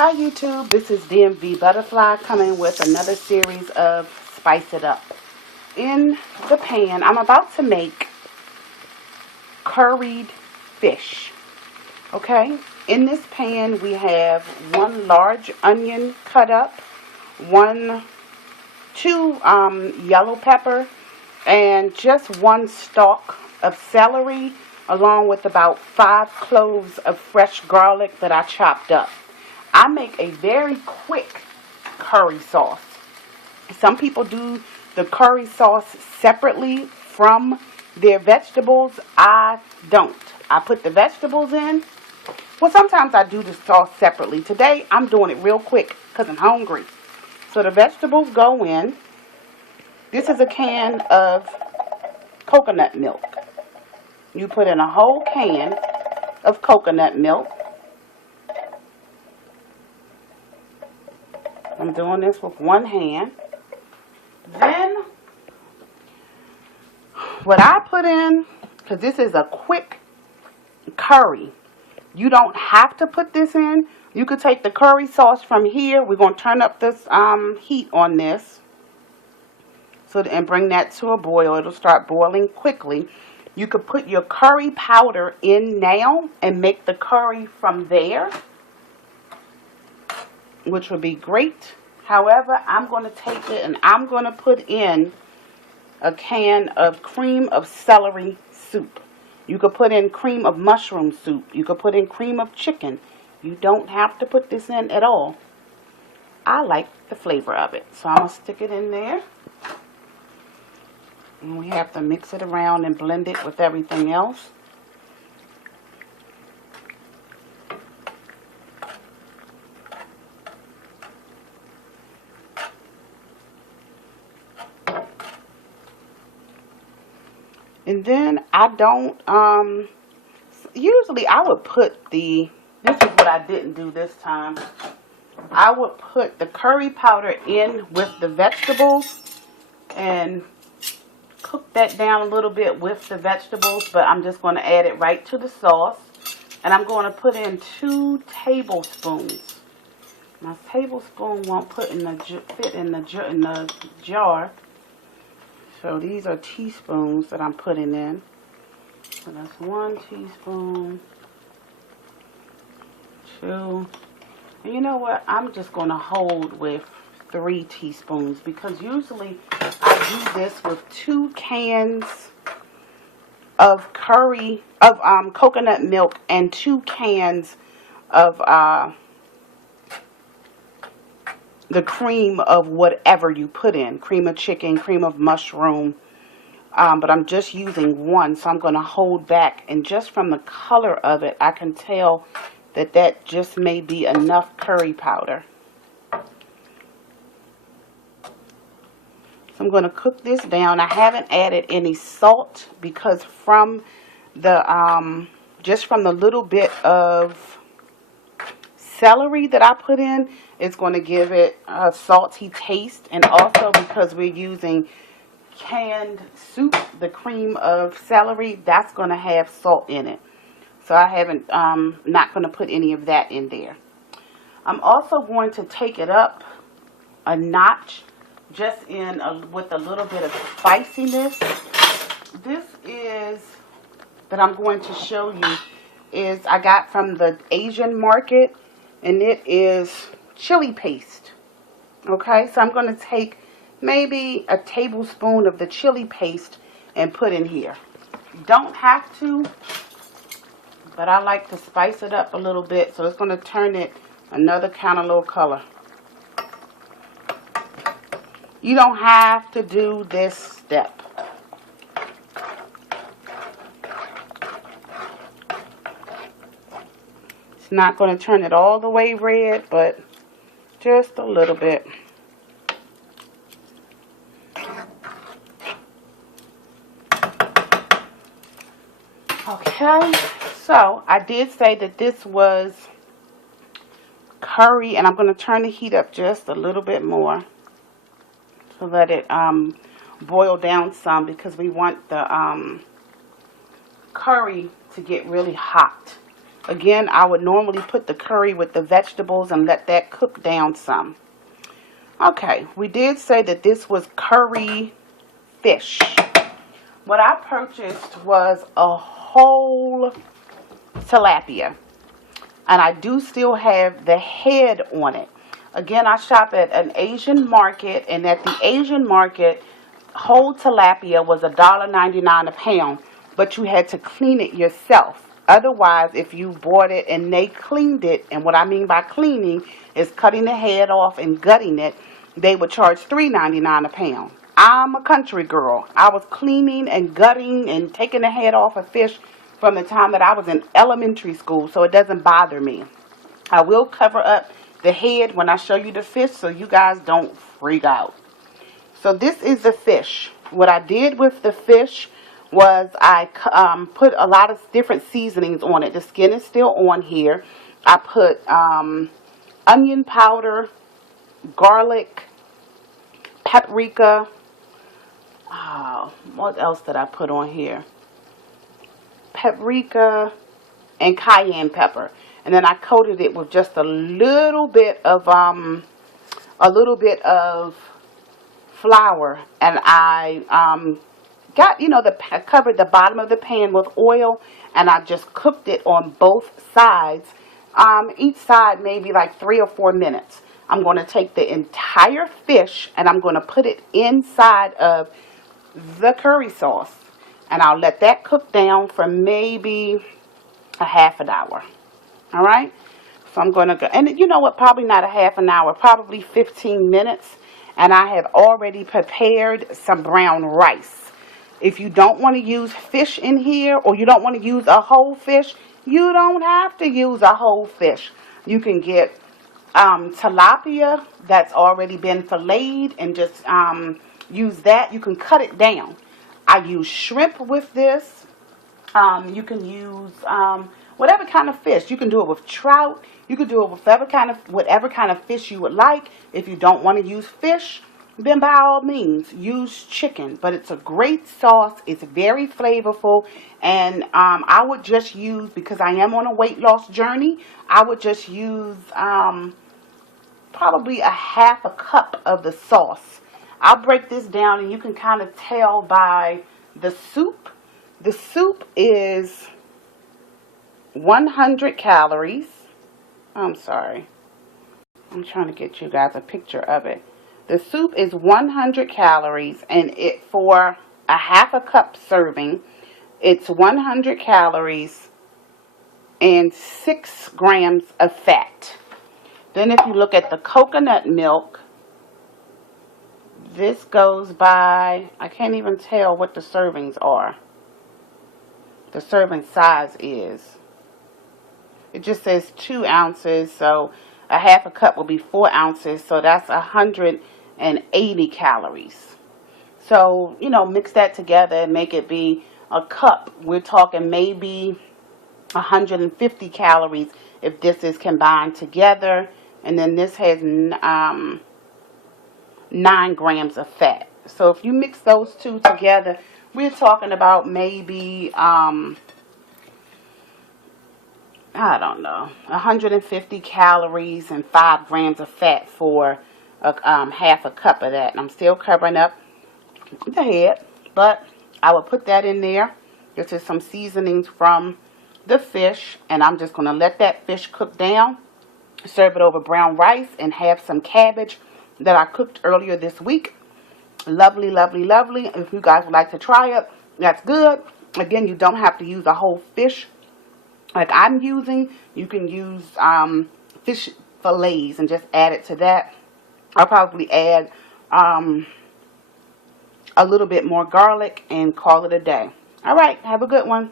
Hi YouTube, this is DMV Butterfly coming with another series of Spice It Up. In the pan, I'm about to make curried fish. Okay, in this pan we have one large onion cut up, two yellow pepper, and just one stalk of celery, along with about 5 cloves of fresh garlic that I chopped up. I make a very quick curry sauce. Some people do the curry sauce separately from their vegetables. I don't. I put the vegetables in. Well, sometimes I do the sauce separately. Today, I'm doing it real quick because I'm hungry. So the vegetables go in. This is a can of coconut milk. You put in a whole can of coconut milk. I'm doing this with one hand. Then, what I put in, because this is a quick curry, you don't have to put this in. You could take the curry sauce from here. We're going to turn up this heat on this and bring that to a boil. It'll start boiling quickly. You could put your curry powder in now and make the curry from there, which would be great. However, I'm going to take it and I'm going to put in a can of cream of celery soup. You could put in cream of mushroom soup. You could put in cream of chicken. You don't have to put this in at all. I like the flavor of it. So I'm going to stick it in there. And we have to mix it around and blend it with everything else. And then I don't, usually I would put this is what I didn't do this time. I would put the curry powder in with the vegetables and cook that down a little bit with the vegetables, but I'm just going to add it right to the sauce. And I'm going to put in 2 tablespoons. My tablespoon won't fit in the jar. So these are teaspoons that I'm putting in. So that's 1 teaspoon, 2. And you know what? I'm just going to hold with 3 teaspoons because usually I do this with 2 cans of coconut milk and 2 cans of the cream of whatever you put in. Cream of chicken, cream of mushroom. But I'm just using 1, so I'm going to hold back. And just from the color of it, I can tell that that just may be enough curry powder. So I'm going to cook this down. I haven't added any salt because from the just from the little bit of celery that I put in, it's going to give it a salty taste. And also because we're using canned soup, the cream of celery, that's going to have salt in it. So I haven't, not going to put any of that in there. I'm also going to take it up a notch just with a little bit of spiciness. This is, that I'm going to show you, is I got from the Asian market, and it is chili paste. Okay, so I'm going to take maybe a tablespoon of the chili paste and put in here. Don't have to, but I like to spice it up a little bit, so it's going to turn it another kind of little color. You don't have to do this step. It's not going to turn it all the way red, but just a little bit. Okay, so I did say that this was curry, and I'm going to turn the heat up just a little bit more to let it boil down some, because we want the curry to get really hot. Again, I would normally put the curry with the vegetables and let that cook down some. Okay, we did say that this was curry fish. What I purchased was a whole tilapia. And I do still have the head on it. Again, I shop at an Asian market, and at the Asian market, whole tilapia was $1.99 a pound, but you had to clean it yourself. Otherwise, if you bought it and they cleaned it, and what I mean by cleaning is cutting the head off and gutting it, they would charge $3.99 a pound. I'm a country girl. I was cleaning and gutting and taking the head off of fish from the time that I was in elementary school, so it doesn't bother me. I will cover up the head when I show you the fish so you guys don't freak out. So this is the fish. What I did with the fish was I put a lot of different seasonings on it. The skin is still on here. I put onion powder, garlic, paprika. What else did I put on here? Paprika and cayenne pepper. And then I coated it with just a little bit of flour, and I got, covered the bottom of the pan with oil, and I just cooked it on both sides. Each side maybe like 3 or 4 minutes. I'm going to take the entire fish and I'm going to put it inside of the curry sauce, and I'll let that cook down for maybe a half an hour. All right, so I'm going to go, and you know what, probably not a half an hour, probably 15 minutes, and I have already prepared some brown rice. If you don't want to use fish in here, or you don't want to use a whole fish, you don't have to use a whole fish. You can get tilapia that's already been filleted and just use that. You can cut it down. I use shrimp with this. You can use whatever kind of fish. You can do it with trout. You can do it with whatever kind of fish you would like. If you don't want to use fish, then by all means use chicken. But it's a great sauce. It's very flavorful, and I would just use, because I am on a weight loss journey, I would just use probably a half a cup of the sauce. I'll break this down, and you can kind of tell by the soup. The soup is 100 calories. I'm sorry. I'm trying to get you guys a picture of it. The soup is 100 calories, and it for a half a cup serving, it's 100 calories and 6 grams of fat. Then if you look at the coconut milk, this goes by, I can't even tell what the servings are. The serving size is. It just says 2 ounces, so a half a cup will be 4 ounces, so that's 180 calories. So, mix that together and make it be a cup. We're talking maybe 150 calories if this is combined together. And then this has 9 grams of fat. So if you mix those two together, we're talking about maybe, I don't know, 150 calories and 5 grams of fat for half a cup of that. And I'm still covering up the head, but I will put that in there. This is some seasonings from the fish, and I'm just going to let that fish cook down. Serve it over brown rice and have some cabbage that I cooked earlier this week. Lovely, lovely, lovely. If you guys would like to try it, that's good. Again, you don't have to use a whole fish like I'm using. You can use fish fillets and just add it to that. I'll probably add a little bit more garlic and call it a day. All right, have a good one.